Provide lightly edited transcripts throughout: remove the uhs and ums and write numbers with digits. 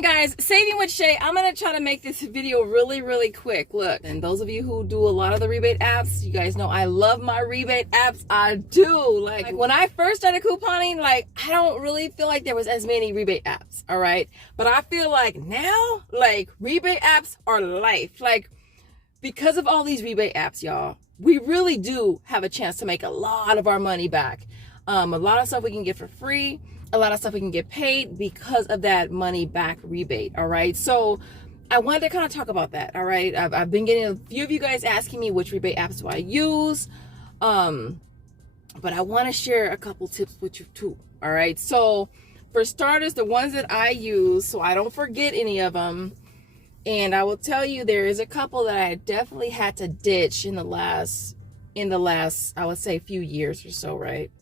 morning, guys. Saving with Shay. I'm gonna try to make this video really quick. Look, and those of you who do a lot of the rebate apps, you guys know I love my rebate apps. I do. Like when I first started couponing, like I don't really feel like there was as many rebate apps. All right, but I feel like now, like rebate apps are life. Like because of all these rebate apps, y'all, we really do have a chance to make a lot of our money back. A lot of stuff we can get for free. A lot of stuff we can get paid because of that money back rebate. All right. So I wanted to kind of talk about that. All right. I've been getting a few of you guys asking me which rebate apps do I use. But I want to share a couple tips with you too. All right. So for starters, the ones that I use, so I don't forget any of them. And I will tell you, there is a couple that I definitely had to ditch in the last, I would say few years or so. Right.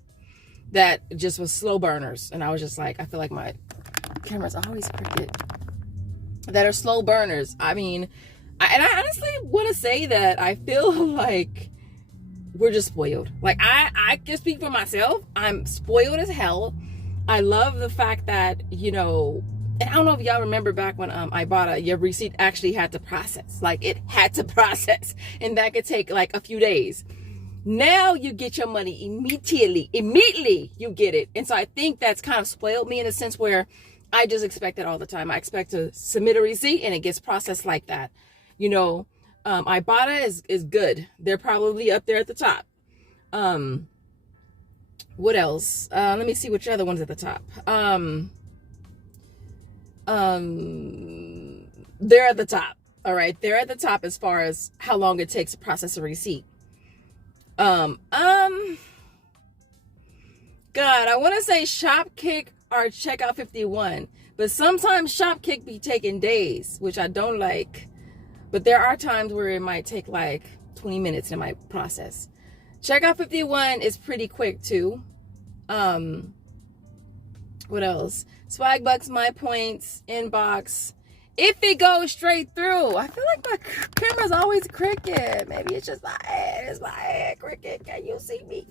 That just was slow burners. And I was just like, I feel like my cameras always crooked. That are slow burners. I mean, I honestly want to say that I feel like we're just spoiled. Like I can speak for myself. I'm spoiled as hell. I love the fact that, you know, and I don't know if y'all remember back when Ibotta, your receipt actually had to process. Like it had to process. And that could take like a few days. Now you get your money immediately you get it. And so I think that's kind of spoiled me in a sense where I just expect it all the time. I expect to submit a receipt and it gets processed like that. You know, Ibotta is good. They're probably up there at the top. What else? Let me see which other one's at the top. They're at the top. All right. They're at the top as far as how long it takes to process a receipt. God, I want to say Shopkick or Checkout 51, but sometimes Shopkick be taking days, which I don't like, but there are times where it might take like 20 minutes in my process. Checkout 51 is pretty quick too. What else? Swagbucks, My Points, Inbox. If it goes straight through, I feel like my camera's always crooked. Maybe it's just my head. It's my head crooked. Can you see me?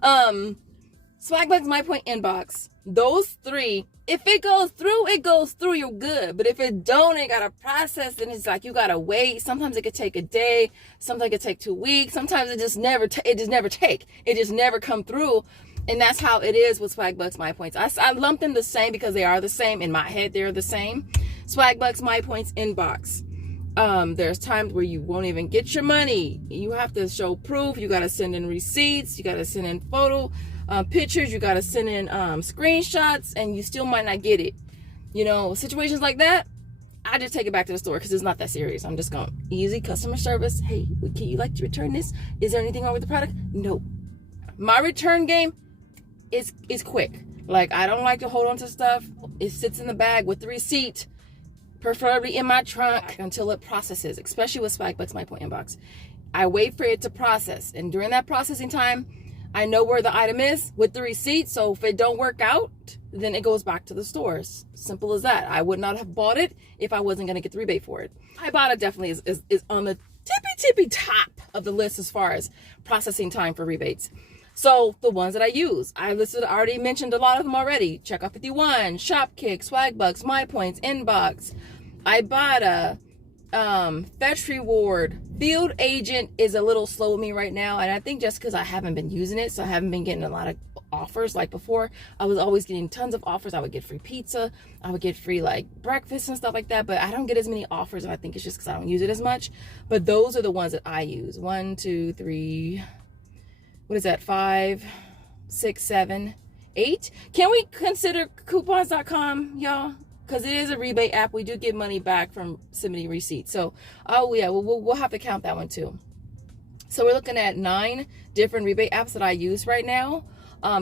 Swagbucks, My Point, Inbox. Those three. If it goes through, it goes through. You're good. But if it don't, it gotta process. And it's like you gotta wait. Sometimes it could take a day. Sometimes it could take 2 weeks. Sometimes it just never come through. And that's how it is with Swagbucks, My Points. I lump them the same because they are the same. In my head, they're the same. Swagbucks, My Points, Inbox. There's times where you won't even get your money. You have to show proof. You got to send in receipts. You got to send in photo pictures. You got to send in screenshots, and you still might not get it. You know, situations like that, I just take it back to the store because it's not that serious. I'm just going easy customer service. Hey, can you like to return this? Is there anything wrong with the product? No. My return game is quick. Like, I don't like to hold on to stuff. It sits in the bag with the receipt, preferably in my trunk, until it processes, especially with Swagbucks, My Point, Inbox. I wait for it to process. And during that processing time, I know where the item is with the receipt. So if it don't work out, then it goes back to the stores. Simple as that. I would not have bought it if I wasn't going to get the rebate for it. Ibotta definitely is on the tippy top of the list as far as processing time for rebates. So the ones that I use, I already mentioned a lot of them already. Checkout 51, Shopkick, Swagbucks, My Points, Inbox, Ibotta, Fetch Reward. Field Agent is a little slow with me right now. And I think just because I haven't been using it, so I haven't been getting a lot of offers. Like before, I was always getting tons of offers. I would get free pizza. I would get free like breakfast and stuff like that. But I don't get as many offers. And I think it's just because I don't use it as much. But those are the ones that I use. 1, 2, 3... What is that? 5, 6, 7, 8. Can we consider qpons.com, y'all? Because it is a rebate app. We do get money back from submitting receipts. So, oh yeah, we'll have to count that one too. So we're looking at 9 different rebate apps that I use right now.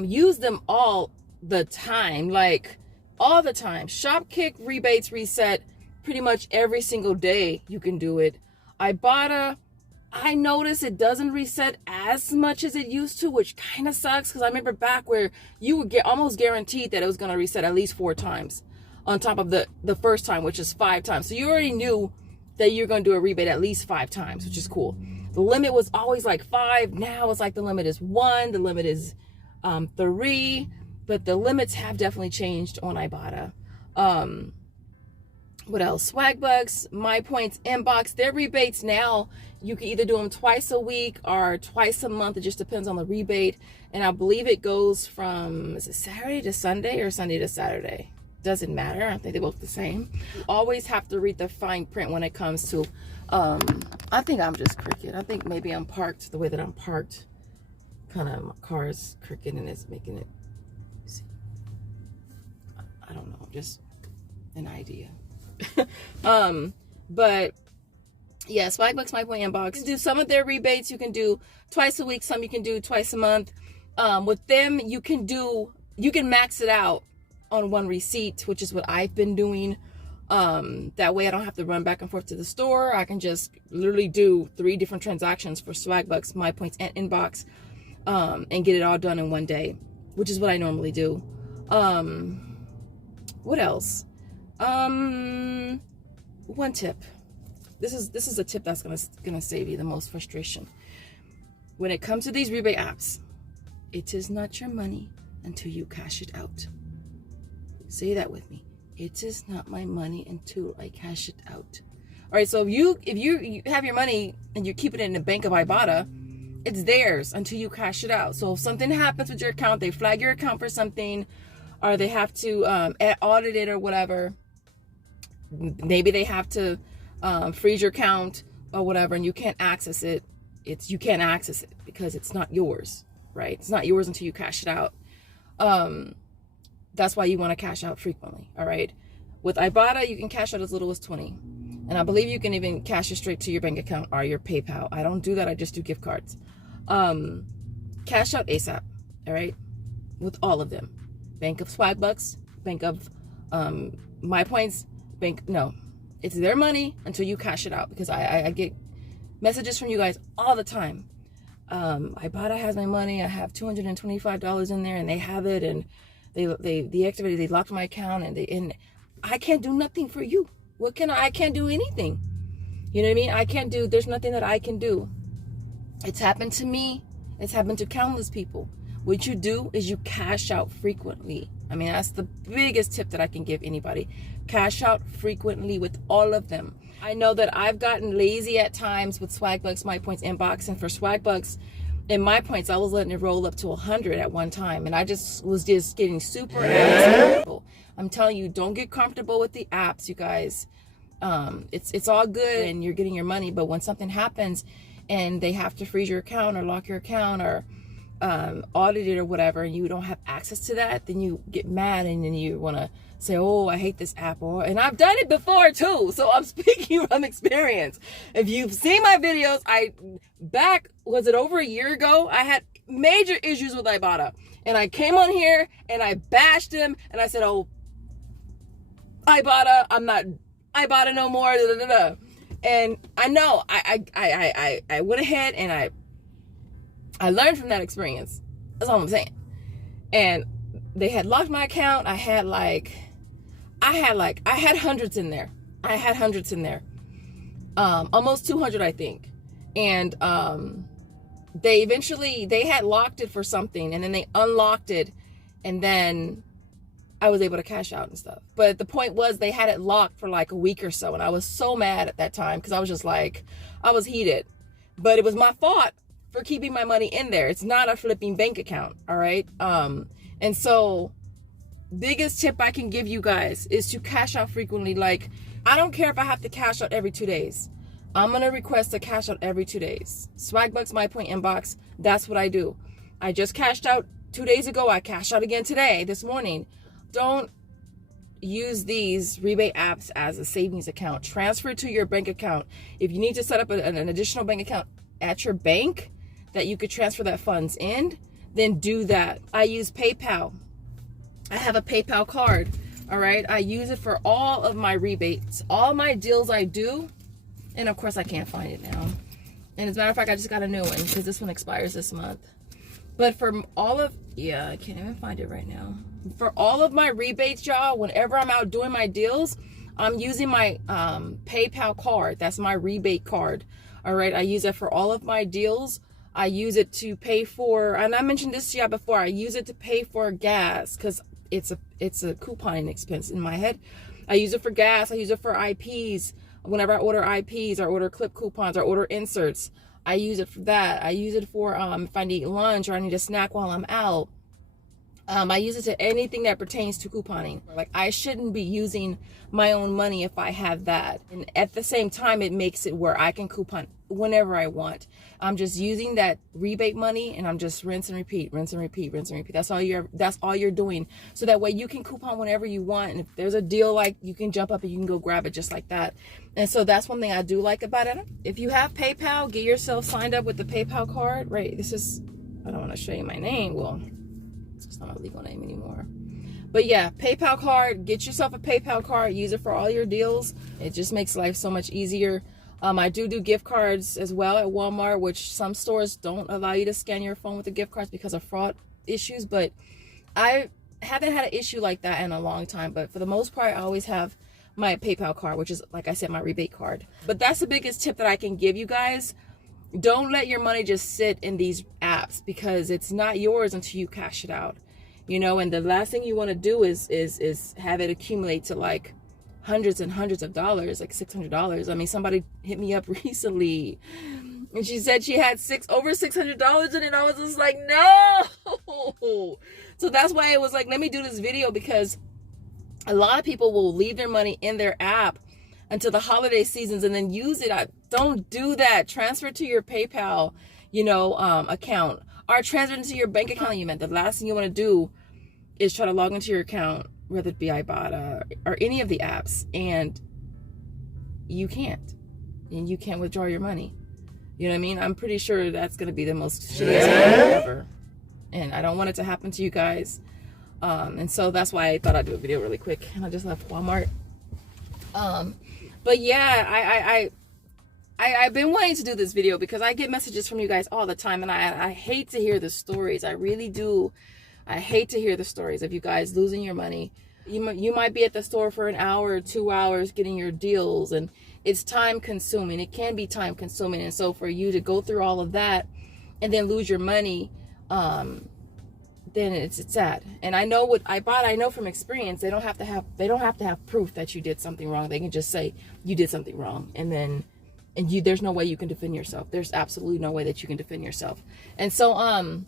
Use them all the time, like all the time. Shopkick rebates reset pretty much every single day. You can do it. Ibotta, I notice it doesn't reset as much as it used to, which kind of sucks because I remember back where you would get almost guaranteed that it was going to reset at least 4 times on top of the first time, which is 5 times. So you already knew that you're going to do a rebate at least 5 times, which is cool. The limit was always like 5. Now it's like the limit is 1. The limit is 3. But the limits have definitely changed on Ibotta. What else? Swagbucks, My Points Inbox. Their rebates now, you can either do them twice a week or twice a month. It just depends on the rebate. And I believe it goes from, is it Saturday to Sunday or Sunday to Saturday? Doesn't matter. I think they're both the same. You always have to read the fine print when it comes to, I think I'm just crooked. I think maybe I'm parked the way that I'm parked. Kind of, my car is crooked and it's making it, see, I don't know, just an idea. But yeah, Swagbucks, My Point Inbox. You can do some of their rebates. You can do twice a week. Some you can do twice a month. With them, you can max it out on one receipt, which is what I've been doing. That way I don't have to run back and forth to the store. I can just literally do 3 different transactions for Swagbucks, My Points, and Inbox, and get it all done in one day, which is what I normally do. What else? One tip. This is a tip that's gonna save you the most frustration. When it comes to these rebate apps, it is not your money until you cash it out. Say that with me. It is not my money until I cash it out. All right, so if you have your money and you keep it in the bank of Ibotta, it's theirs until you cash it out. So if something happens with your account, they flag your account for something, or they have to audit it or whatever. Maybe they have to freeze your account or whatever, and you can't access it. You can't access it because it's not yours, right? It's not yours until you cash it out. That's why you want to cash out frequently, all right? With Ibotta, you can cash out as little as 20. And I believe you can even cash it straight to your bank account or your PayPal. I don't do that. I just do gift cards. Cash out ASAP, all right? With all of them. Bank of Swagbucks, Bank of My Points, no. It's their money until you cash it out, because I get messages from you guys all the time. Ibotta has my money. I have $225 in there, and they have it, and they deactivated, they locked my account, and I can't do nothing for you. What can I can't do anything. You know what I mean? There's nothing that I can do. It's happened to me. It's happened to countless people. What you do is you cash out frequently. I mean, that's the biggest tip that I can give anybody. Cash out frequently with all of them. I know that I've gotten lazy at times with Swagbucks, My Points Inbox, and for Swagbucks and My Points, I was letting it roll up to 100 at one time, and I was getting super comfortable. I'm telling you, don't get comfortable with the apps, you guys. It's all good and you're getting your money, but when something happens and they have to freeze your account or lock your account or audit it or whatever, and you don't have access to that, then you get mad and then you want to say, oh, I hate this app. And I've done it before too, so I'm speaking from experience. If you've seen my videos, was it over a year ago? I had major issues with Ibotta, and I came on here and I bashed him and I said, oh, Ibotta, I'm not Ibotta no more. Da, da, da, da. And I know I went ahead and I learned from that experience. That's all I'm saying. And they had locked my account. I had hundreds in there. Almost 200, I think. And they had locked it for something, and then they unlocked it, and then I was able to cash out and stuff. But the point was, they had it locked for like a week or so, and I was so mad at that time because I was just like, I was heated. But it was my fault for keeping my money in there. It's not a flipping bank account, all right? And so biggest tip I can give you guys is to cash out frequently. Like, I don't care if I have to cash out every 2 days. I'm going to request a cash out every 2 days. Swagbucks, My Point Inbox, that's what I do. I just cashed out 2 days ago. I cashed out again today, this morning. Don't use these rebate apps as a savings account. Transfer to your bank account. If you need to set up an additional bank account at your bank that you could transfer that funds in, then do that. I use PayPal. I have a PayPal card, all right? I use it for all of my rebates, all my deals I do, and of course I can't find it now. And as a matter of fact, I just got a new one because this one expires this month. But for all of, I can't even find it right now. For all of my rebates, y'all, whenever I'm out doing my deals, I'm using my PayPal card. That's my rebate card, all right? I use it for all of my deals. I use it to pay for, and I mentioned this to y'all before, I use it to pay for gas because it's a couponing expense in my head. I use it for gas. I use it for IPs. Whenever I order IPs, or order clip coupons, or order inserts, I use it for that. I use it for if I need lunch or I need a snack while I'm out. I use it to anything that pertains to couponing. Like, I shouldn't be using my own money if I have that. And at the same time, it makes it where I can coupon whenever I want. I'm just using that rebate money, and I'm just rinse and repeat, rinse and repeat, rinse and repeat. That's all you're doing. So that way you can coupon whenever you want. And if there's a deal, like, you can jump up and you can go grab it just like that. And so that's one thing I do like about it. If you have PayPal, get yourself signed up with the PayPal card. Right, this is, I don't want to show you my name. Well, it's not my legal name anymore. But yeah, PayPal card, get yourself a PayPal card, use it for all your deals. It just makes life so much easier. I do gift cards as well at Walmart, which some stores don't allow you to scan your phone with the gift cards because of fraud issues. But I haven't had an issue like that in a long time. But for the most part, I always have my PayPal card, which is, like I said, my rebate card. But that's the biggest tip that I can give you guys. Don't let your money just sit in these apps, because it's not yours until you cash it out. You know, and the last thing you want to do is have it accumulate to like hundreds and hundreds of dollars, like $600. I mean, somebody hit me up recently and she said she had over $600 in it. And I was just like, no. So that's why it was like, let me do this video, because a lot of people will leave their money in their app until the holiday seasons and then use it. Don't do that. Transfer it to your PayPal, account, or transfer it to your bank account. The last thing you want to do is try to log into your account, whether it be Ibotta or any of the apps, and you can't withdraw your money. You know what I mean? I'm pretty sure that's going to be the most shittiest thing ever, and I don't want it to happen to you guys. And so that's why I thought I'd do a video really quick, and I just left Walmart. But yeah, I've been wanting to do this video because I get messages from you guys all the time, and I hate to hear the stories. I really do. I hate to hear the stories of you guys losing your money. You might be at the store for an hour or 2 hours getting your deals, and it's time consuming. It can be time consuming. And so for you to go through all of that and then lose your money, then it's sad. And I know what Ibotta, I know from experience, they don't have to have proof that you did something wrong. They can just say you did something wrong, and there's no way you can defend yourself. There's absolutely no way that you can defend yourself. And so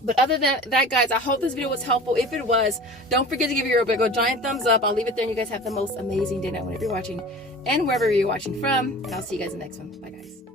but other than that, guys, I hope this video was helpful. If it was, don't forget to give your big giant thumbs up. I'll leave it there, and you guys have the most amazing day now whenever you're watching and wherever you're watching from. And I'll see you guys in the next one. Bye, guys.